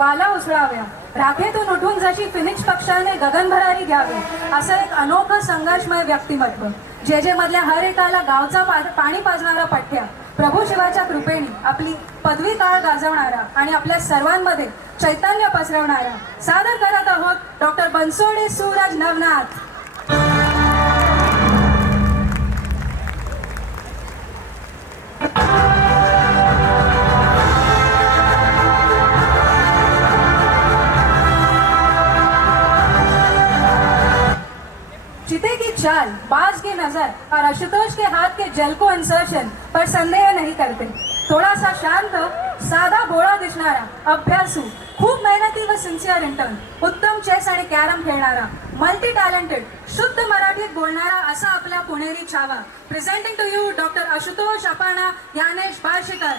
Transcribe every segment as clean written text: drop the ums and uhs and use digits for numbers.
वाला उसळाव्या, राखेतून उठून जशी फिनिक्स पक्षाने गगनभरारी घ्यावी, असं एक अनोखं संघर्षमय व्यक्तिमत्व. जे मधल्या हर एकाला गावचा पाणी पाजणारा पठ्या, प्रभू शिवाच्या कृपेने आपली पदवी काळ गाजवणारा आणि आपल्या सर्वांमध्ये चैतन्य पसरवणारा सादर करत आहोत डॉक्टर बनसोडे सूरज नवनाथ. चिते की चाल, बाज की नजर और आशुतोष के हाथ के जल को इंसर्शन पर संदेह नहीं करते. थोड़ा सा शांत, साधा भोळा दिसणारा, अभ्यासू, खूप मेहनती व सिन्सिअर इंटर्न, उत्तम चेस आणि कॅरम खेळणारा, मल्टी टॅलेंटेड, शुद्ध मराठीत बोलणारा असा आपला पुणेरी छावा. Presenting to you doctor Ashutosh Apana Dnyanesh Barshikar.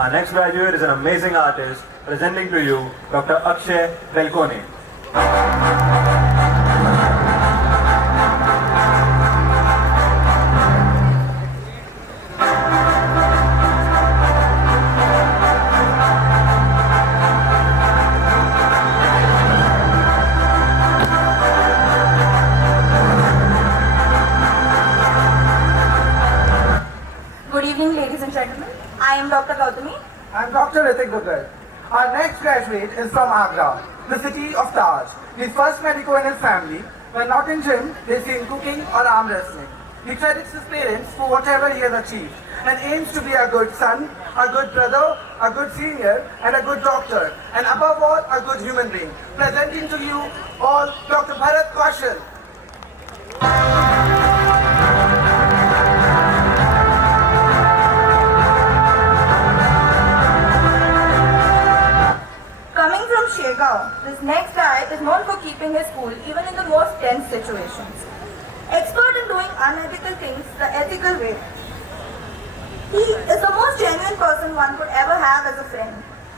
Our next graduate is an amazing artist, presenting to you Dr. Akshay Velkone. Good evening, ladies and gentlemen. I am Dr. Gautami. I'm Dr. Ritik Dugal. Our next graduate is from Agra, the city of Taj. His first medico in his family. When not in gym, they see in cooking or arm wrestling. He credits his parents for whatever he has achieved and aims to be a good son, a good brother, a good senior, and a good doctor, and above all, a good human being. Presenting to you all Dr. Bharat Kaushal. Coming from Shegao, this next guy is known for keeping his cool even in the most tense situations. Expert in doing unethical things the ethical way. He is the most genuine person one could ever have as a friend.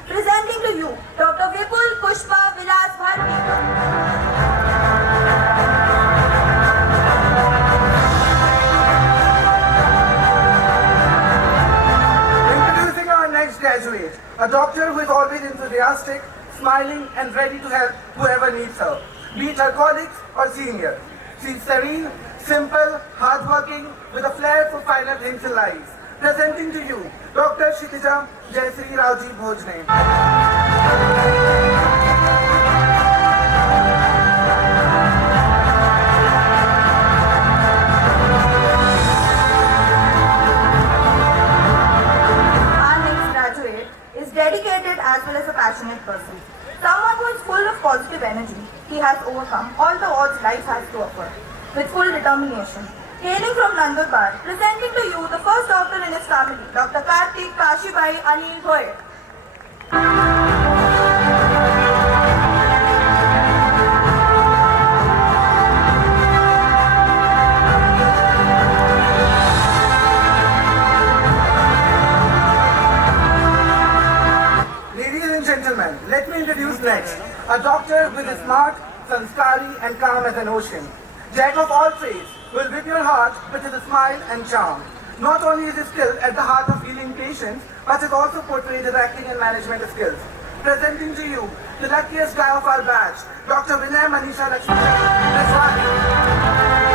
Presenting to you Dr. Vipul Pushpa Vilas Bharti. Introducing our next graduate, a doctor who is always enthusiastic, smiling and ready to help whoever needs her, be it her colleagues or seniors. She is serene, simple, hardworking, with a flair for finer things in life. Presenting to you, Dr. Kshitija Jaysri Rauji Bhojne. Our next graduate is dedicated as well as a passionate person. Someone who is full of positive energy. He has overcome all the odds life has to offer with full determination. Hailing from Nandurbar, presenting to you the first doctor in his family, Dr. Kartik Kashibai Anil Goyal. Ladies and gentlemen, let me introduce next a doctor with a smart, sanskari and calm as an ocean. Jack of all trades will whip your heart with his smile and charm. Not only is his skill at the heart of healing patients, but is also portrayed his acting and management skills. Presenting to you the luckiest guy of our batch, Dr. Vinay Manisha Lakshmi Rizwani.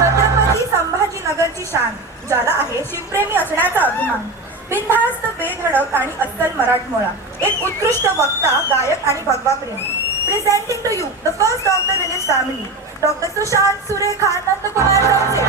Chhatrapati संभाजीनगरची शान, ज्याला आहे शिवप्रेमी असण्याचा अभिमान. बिनधास्त, बेधडक आणि अस्सल मराठमोळा, एक उत्कृष्ट वक्ता, गायक आणि भगवा प्रेमी. Presenting to you the first doctor in his family, doctor Sushant Surekha Nandkumar Chause.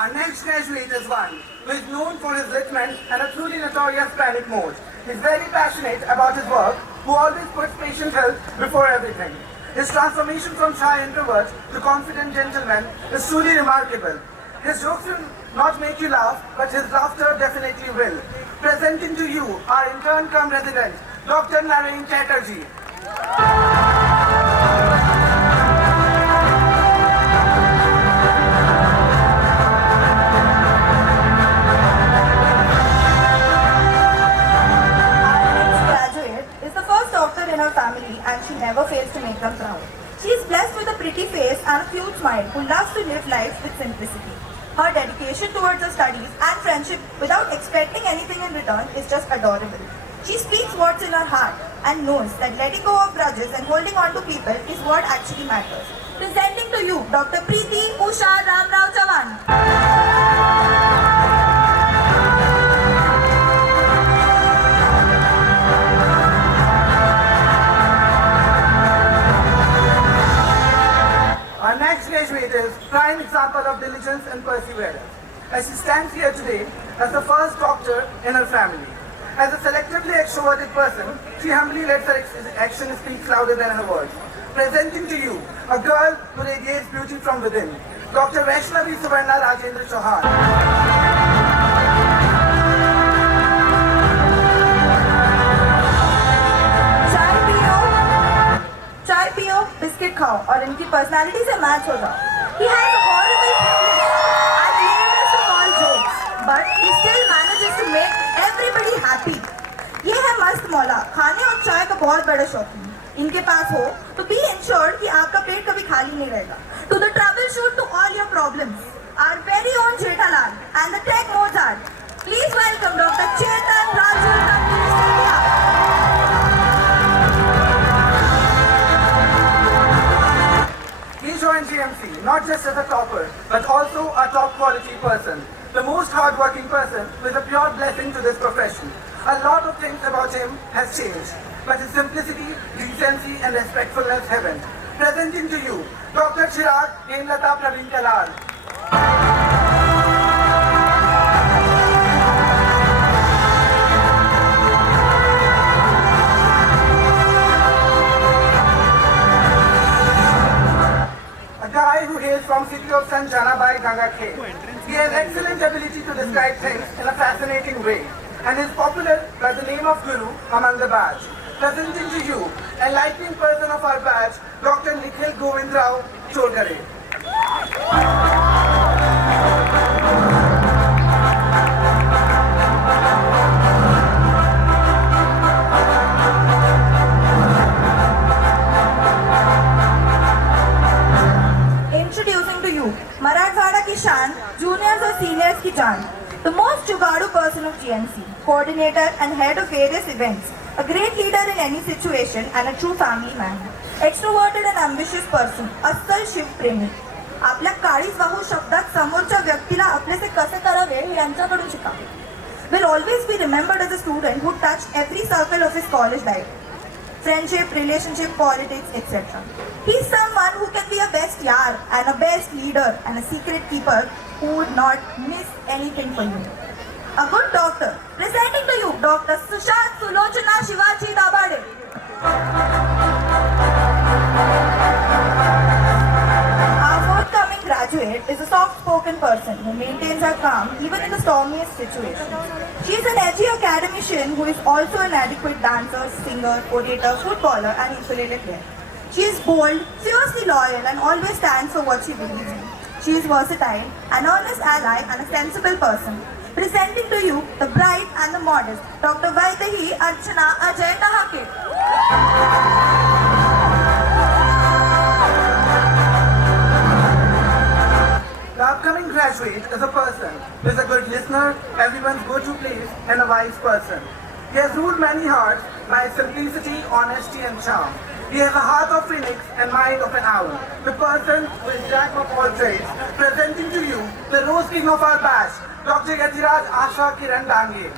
Our next graduate is one who is known for his witment and a truly notorious panic mode. He is very passionate about his work, who always puts patient health before everything. His transformation from shy introvert to confident gentleman is truly remarkable. His jokes will not make you laugh, but his laughter definitely will. Presenting to you our intern cum resident, Dr. Narain Chatterjee. Our next graduate is the first doctor in her family and she never fails to make them proud. She is blessed with a pretty face and a cute smile who loves to live life with simplicity. Her dedication towards her studies and friendship without expecting anything in return is just adorable. She speaks what's in her heart and knows that letting go of grudges and holding on to people is what actually matters. Presenting to you Dr. Preeti Usha Ramrao Chavan. Our next graduate is prime example of diligence and perseverance, as she stands here today as the first doctor in her family. As a selectively extroverted person, she humbly lets her action speak louder than her words. Presenting to you a girl who radiates beauty from within, Dr. Vaishnavi Suvarna Rajendra Chauhan. चाय पियो चाय पियो biscuit खाओ और इनकी personality से match हो जाओ. He has a horrible privilege and willingness to call jokes, but he still manages to make everybody happy. ये है मस्त मौला, खाने और चाय का बहुत बड़ा शौकीन. इनके पास हो तो बी इंश्योर्ड कि आपका पेट कभी खाली नहीं रहेगा. To the troubleshoot to all your problems, our very own Jethalal and the tech Mozart. Please welcome Dr. Chetan Raju Kandisaria. He joined GMC not just as a topper, but also a top quality person. The most hardworking person with a pure blessing to this profession. A lot of things about him has changed, but his simplicity, decency and respectfulness haven't. Presenting to you, Dr. Chirag Hemlata Praveen Kalal. A guy who hails from city of Sanjana by Ganga Khe. He has excellent ability to describe things in a fascinating way and is popular by the name of Guru among the batch. Presenting to you, enlightening person of our batch, Dr. Nikhil Govindrao Cholgare. Introducing to you Marathwada ki Shan, juniors or seniors ki Jaan, the most jugaadu person of GMC, coordinator and head of various events, a great leader in any situation and a true family man, extroverted and ambitious person, अस्सल शिव प्रेमी. आपल्या काळीजवाहू शब्दात समोरच्या व्यक्तीला आपलेसे कसे करावे हे यांच्याकडून शिकावे. Will always be remembered as a student who touched every circle of his college life. Friendship, relationship, politics, etc. He's someone who can be a best yar and a best leader and a secret keeper who would not miss anything for you. A good doctor. Presenting to you, Dr. Sushant Sulochana Shivaji Dabade. Our forthcoming graduate is a soft-spoken person who maintains her calm even in the stormiest situations. She is an edgy academician who is also an adequate dancer, singer, orator, footballer and ukulele player. She is bold, fiercely loyal and always stands for what she believes in. She is versatile, an honest ally and a sensible person. Presenting to you the bright and the modest, Dr. Vaidehi Archana Ajay Tahake. The upcoming graduate is a person who is a good listener, everyone's go-to place, and a wise person. He has ruled many hearts by his simplicity, honesty, and charm. He has a heart of phoenix and mind of an owl. The person who is jack of all trades, presenting to you the Rose King of our batch, Dr. Yatiraj Asha Kiran Dange.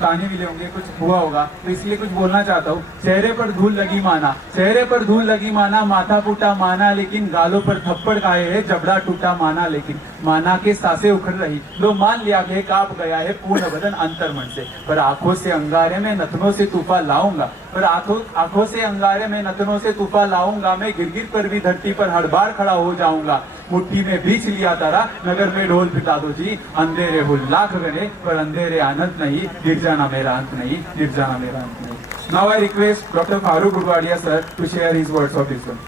ताने मिले होंगे, कुछ हुआ होगा, तो इसलिए कुछ बोलना चाहता हूँ। चेहरे पर धूल लगी माना, चेहरे पर धूल लगी माना, माथा फूटा माना लेकिन, गालों पर थप्पड़ खाए है, जबड़ा टूटा माना लेकिन, माना के सांसें उखड़ रही, लो मान लिया कि कांप गया है पूर्ण बदन अंतर्मन से, पर आंखों से अंगारे में नथनों से तूफान लाऊंगा, पर आंखों से अंगारे में नथनों से तूफान लाऊंगा, मैं गिर पर भी धरती पर हर बार खड़ा हो जाऊंगा, मुट्ठी में बीच लिया तारा, नगर में ढोल पिटा दो जी, अंधेरे हो लाख गने पर अंधेरे अनंत नहीं, गिर जाना मेरा अंत नहीं, गिर जाना मेरा अंत नहीं. Now I request Dr. Farooq Gurwadia sir to share his words of wisdom.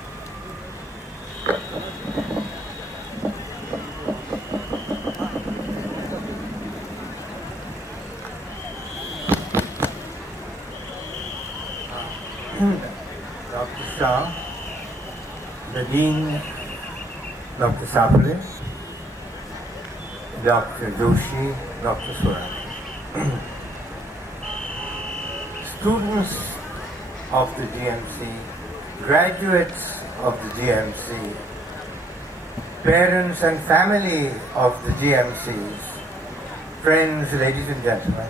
Dr. Shah, the Dean, Dr. Sapre, Dr. Doshi, Dr. Swaraj. Students of the GMC, graduates of the GMC, parents and family of the GMCs, friends, ladies and gentlemen,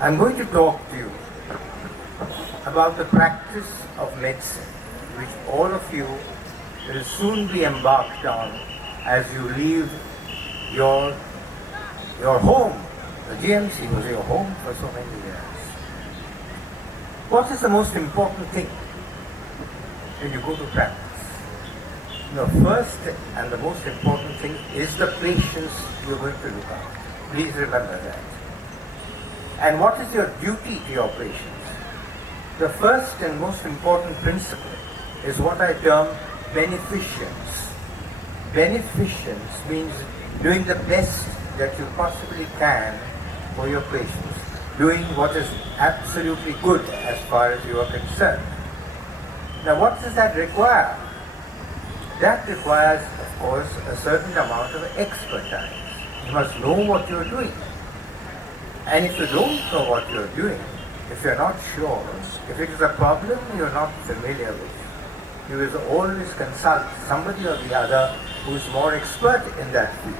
I'm going to talk to you about the practice of medicine, which all of you will soon be embarked on as you leave your home. The GMC was your home for so many years. What is the most important thing when you go to practice? The first and the most important thing is the patients you're going to look after. Please remember that. And what is your duty to your patients? The first and most important principle is what I term beneficence. Beneficence means doing the best that you possibly can for your patients, doing what is absolutely good as far as you are concerned. Now what does that require? That requires, of course, a certain amount of expertise. You must know what you're doing. And if you don't know what you're doing, if you're not sure, if it is a problem you're not familiar with, you will always consult somebody or the other who's more expert in that field.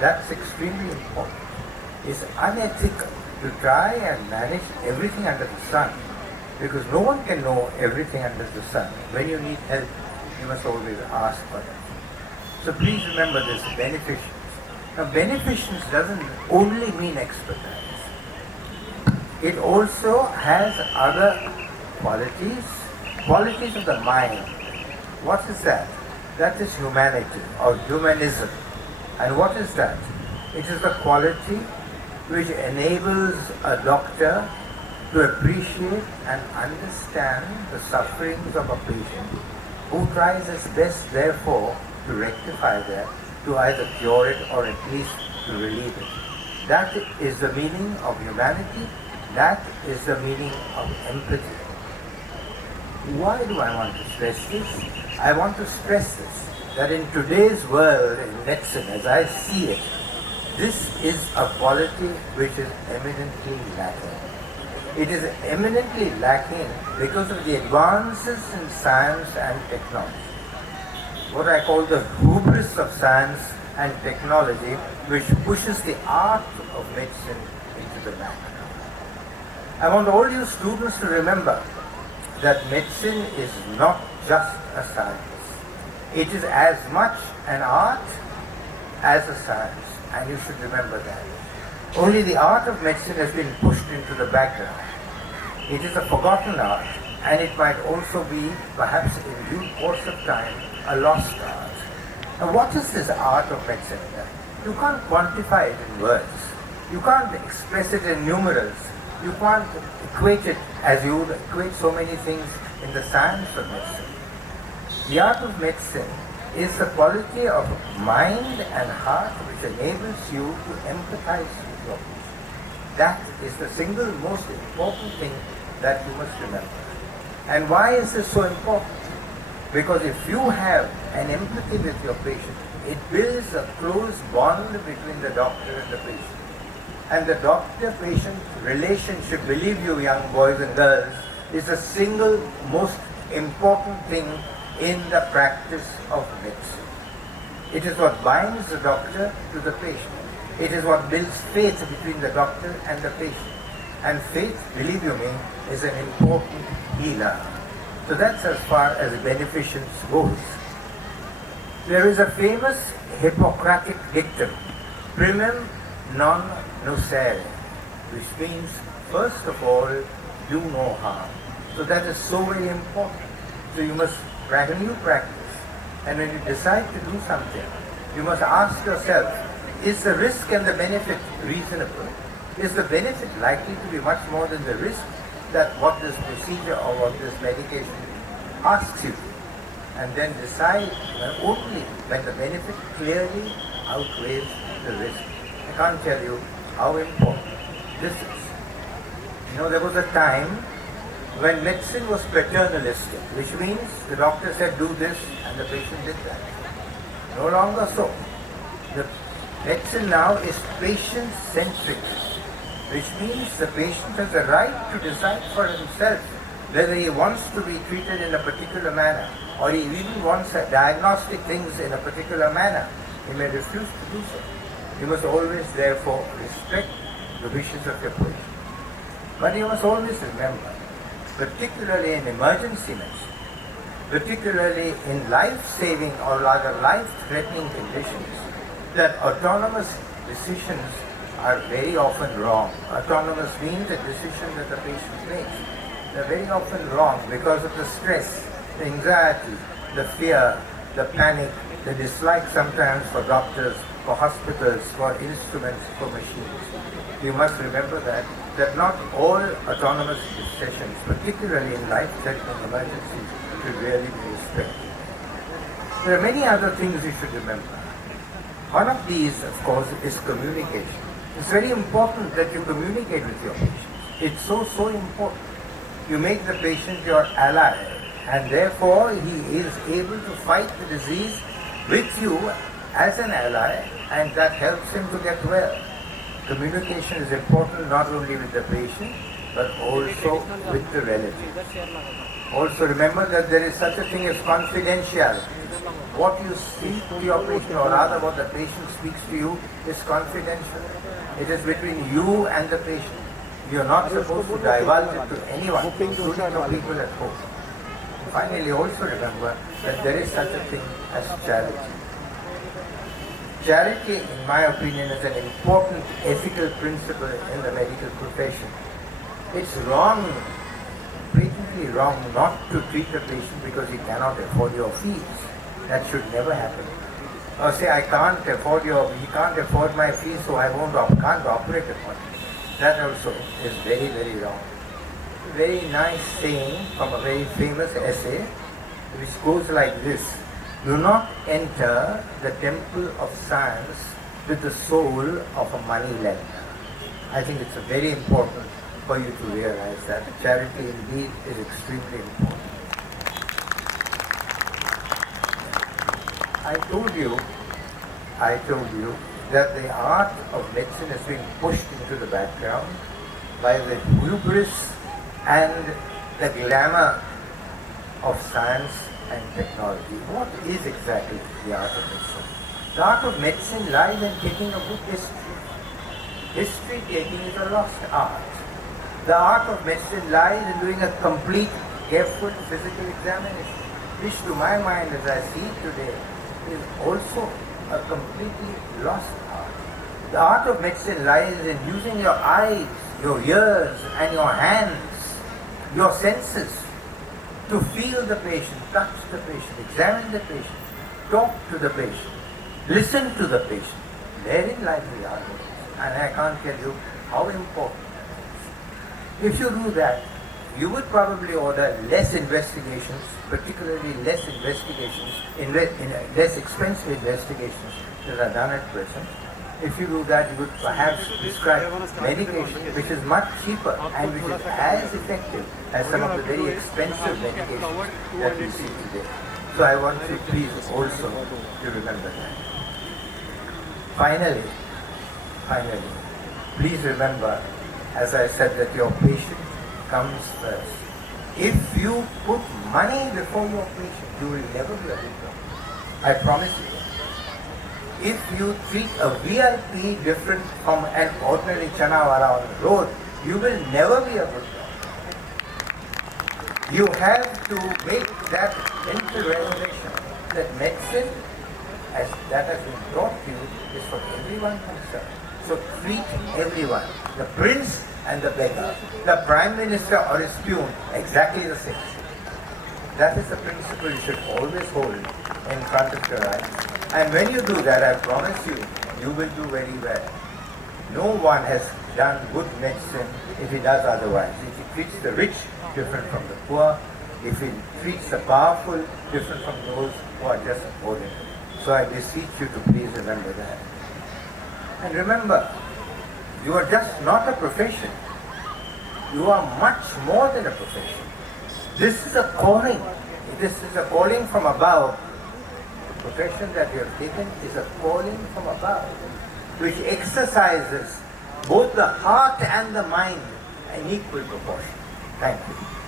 That's extremely important. It's unethical to try and manage everything under the sun, because no one can know everything under the sun. When you need help, you must always ask for it. So please remember this, beneficence. Now beneficence doesn't only mean expertise. It also has other qualities of the mind. What is that? That is humanity or humanism. And what is that? It is the quality which enables a doctor to appreciate and understand the sufferings of a patient, who tries his best therefore to rectify that, to either cure it or at least to relieve it. That is the meaning of humanity. That is the meaning of empathy. Why do I want to stress this? I want to stress this, that in today's world in medicine, as I see it, this is a quality which is eminently lacking. It is eminently lacking because of the advances in science and technology. What I call the hubris of science and technology, which pushes the art of medicine into the background. I want all you students to remember that medicine is not just a science. It is as much an art as a science, and you should remember that. Only the art of medicine has been pushed into the background. It is a forgotten art, and it might also be, perhaps in due course of time, a lost art. Now what is this art of medicine? You can't quantify it in words. You can't express it in numerals. You can't equate it as you would equate so many things in the science of medicine. The art of medicine is the quality of mind and heart which enables you to empathize with your patient. That is the single most important thing that you must remember. And why is this so important? Because if you have an empathy with your patient, it builds a close bond between the doctor and the patient. And the doctor-patient relationship, believe you young boys and girls, is the single most important thing in the practice of medicine. It is what binds the doctor to the patient. It is what builds faith between the doctor and the patient. And faith, believe you me, is an important healer. So that's as far as beneficence goes. There is a famous Hippocratic dictum, primum non nocere, which means, first of all, do no harm. So that is so very important. So you must, when you practice, and when you decide to do something, you must ask yourself, is the risk and the benefit reasonable? Is the benefit likely to be much more than the risk that what this procedure or what this medication asks you? And then decide only when the benefit clearly outweighs the risk. I can't tell you how important this is. You know, there was a time when medicine was paternalistic, which means the doctor said do this and the patient did that. No longer so. The medicine now is patient-centric, which means the patient has the right to decide for himself whether he wants to be treated in a particular manner or he even wants diagnostic things in a particular manner. He may refuse to do so. You must always therefore respect the wishes of your patient. But you must always remember, particularly in emergency medicine, particularly in life-saving or rather life-threatening conditions, that autonomous decisions are very often wrong. Autonomous means a decision that the patient makes. They're very often wrong because of the stress, the anxiety, the fear, the panic, the dislike sometimes for doctors, for hospitals, for instruments, for machines. You must remember that not all autonomous decisions, particularly in life-threatening emergencies, should really be respected. There are many other things you should remember. One of these, of course, is communication. It's very important that you communicate with your patients. It's so important. You make the patient your ally, and therefore he is able to fight the disease with you as an ally, and that helps him to get well. Communication is important not only with the patient, but also with the relatives. Also remember that there is such a thing as confidentiality. What you speak to your patient, or rather what the patient speaks to you, is confidential. It is between you and the patient. You are not supposed to divulge it to anyone, including your people at home. Finally, also remember that there is such a thing as charity. Charity, in my opinion, is an important ethical principle in the medical profession. It's wrong, blatantly wrong, not to treat a patient because he cannot afford your fees. That should never happen. Or say, he can't afford my fees, so I can't operate upon it. That also is very, very wrong. A very nice saying from a very famous essay, which goes like this: do not enter the temple of science with the soul of a money lender. I think it's very important for you to realize that charity indeed is extremely important. I told you that the art of medicine has been pushed into the background by the hubris and the glamour of science and technology. What is exactly the art of medicine? The art of medicine lies in taking a good history. History taking is a lost art. The art of medicine lies in doing a complete, careful physical examination, which to my mind, as I see it today, is also a completely lost art. The art of medicine lies in using your eyes, your ears, and your hands, your senses, to feel the patient, touch the patient, examine the patient, talk to the patient, listen to the patient. Therein lies the art of medicine, and I can't tell you how important that is. If you do that, you would probably order less investigations, particularly less expensive investigations that are done at present. If you do that, you would perhaps prescribe medication which is much cheaper and which is as effective as some of the very expensive medications that we see today. So I want you please also to remember that. Finally, please remember, as I said, that your patient comes first. If you put money before your patient, you will never be a good doctor. I promise you. if you treat a VIP different from an ordinary chanawala on the road, you will never be a good doctor. You have to make that mental reservation that medicine, as that has been brought to you, is for everyone concerned. So treat everyone, the prince and the beggar, the prime minister or his peon, exactly the same. That is the principle you should always hold in front of your eyes. And when you do that, I promise you, you will do very well. No one has done good medicine if he does otherwise. If he treats the rich different from the poor, if he treats the powerful different from those who are just ordinary. So I beseech you to please remember that. And remember, you are just not a profession. You are much more than a profession. This is a calling. This is a calling from above. The profession that you have taken is a calling from above, which exercises both the heart and the mind in equal proportion. Thank you.